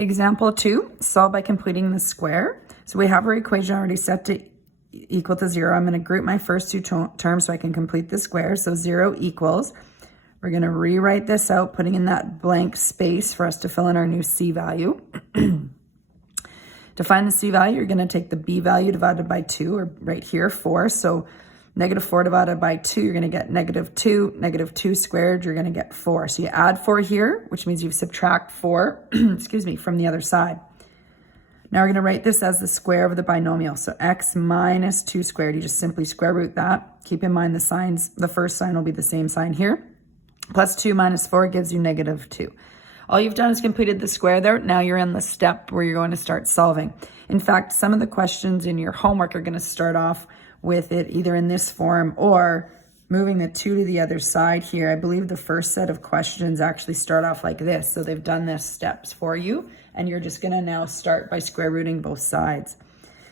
Example 2, solve by completing the square. So we have our equation already set to equal to 0. I'm going to group my first two terms so I can complete the square. So 0 equals, we're going to rewrite this out, putting in that blank space for us to fill in our new c value. To find the c value, you're going to take the b value divided by 2, or right here, 4. So negative 4 divided by 2, you're going to get negative 2. Negative 2 squared, you're going to get 4. So you add 4 here, which means you subtract 4, excuse me, from the other side. Now we're going to write this as the square of the binomial. So x minus 2 squared, you just simply square root that. Keep in mind the signs, the first sign will be the same sign here. Plus 2 minus 4 gives you negative 2. All you've done is completed the square there. Now you're in the step where you're going to start solving. In fact, some of the questions in your homework are going to start off with it either in this form or moving the 2 to the other side here. I believe the first set of questions actually start off like this. So they've done this steps for you, and you're just going to now start by square rooting both sides.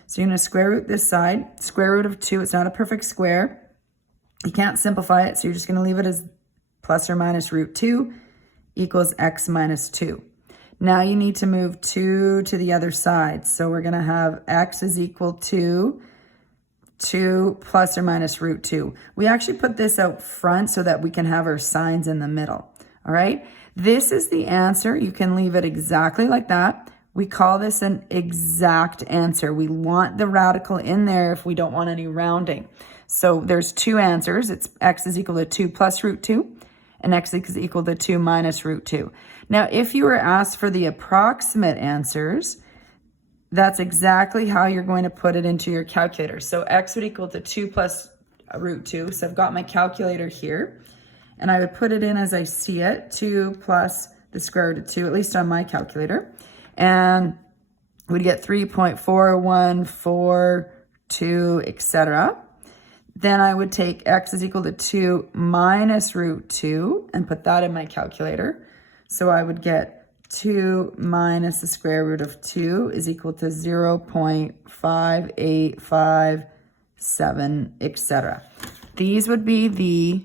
So you're going to square root this side. Square root of 2, it's not a perfect square. You can't simplify it, so you're just going to leave it as plus or minus root 2 equals x minus 2. Now you need to move 2 to the other side. So we're going to have x is equal to 2 plus or minus root 2. We actually put this out front so that we can have our signs in the middle. All right. This is the answer. You can leave it exactly like that. We call this an exact answer. We want the radical in there if we don't want any rounding. So there's two answers. It's x is equal to 2 plus root 2. And x is equal to 2 minus root 2. Now, if you were asked for the approximate answers, that's exactly how you're going to put it into your calculator. So x would equal to 2 plus root 2. So I've got my calculator here. And I would put it in as I see it, 2 plus the square root of 2, at least on my calculator. And we'd get 3.4142, etc. Then I would take x is equal to 2 minus root 2 and put that in my calculator. So I would get 2 minus the square root of 2 is equal to 0.5857, etc. These would be the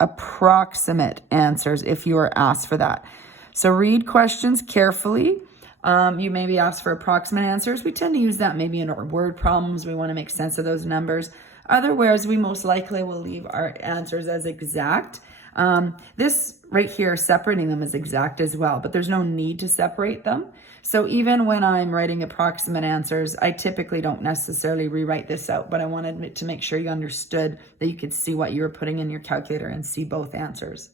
approximate answers if you were asked for that. So read questions carefully. You may be asked for approximate answers. We tend to use that maybe in our word problems. We want to make sense of those numbers. Otherwise, we most likely will leave our answers as exact. This right here, separating them is exact as well, but there's no need to separate them. So even when I'm writing approximate answers, I typically don't necessarily rewrite this out, but I wanted to make sure you understood that you could see what you were putting in your calculator and see both answers.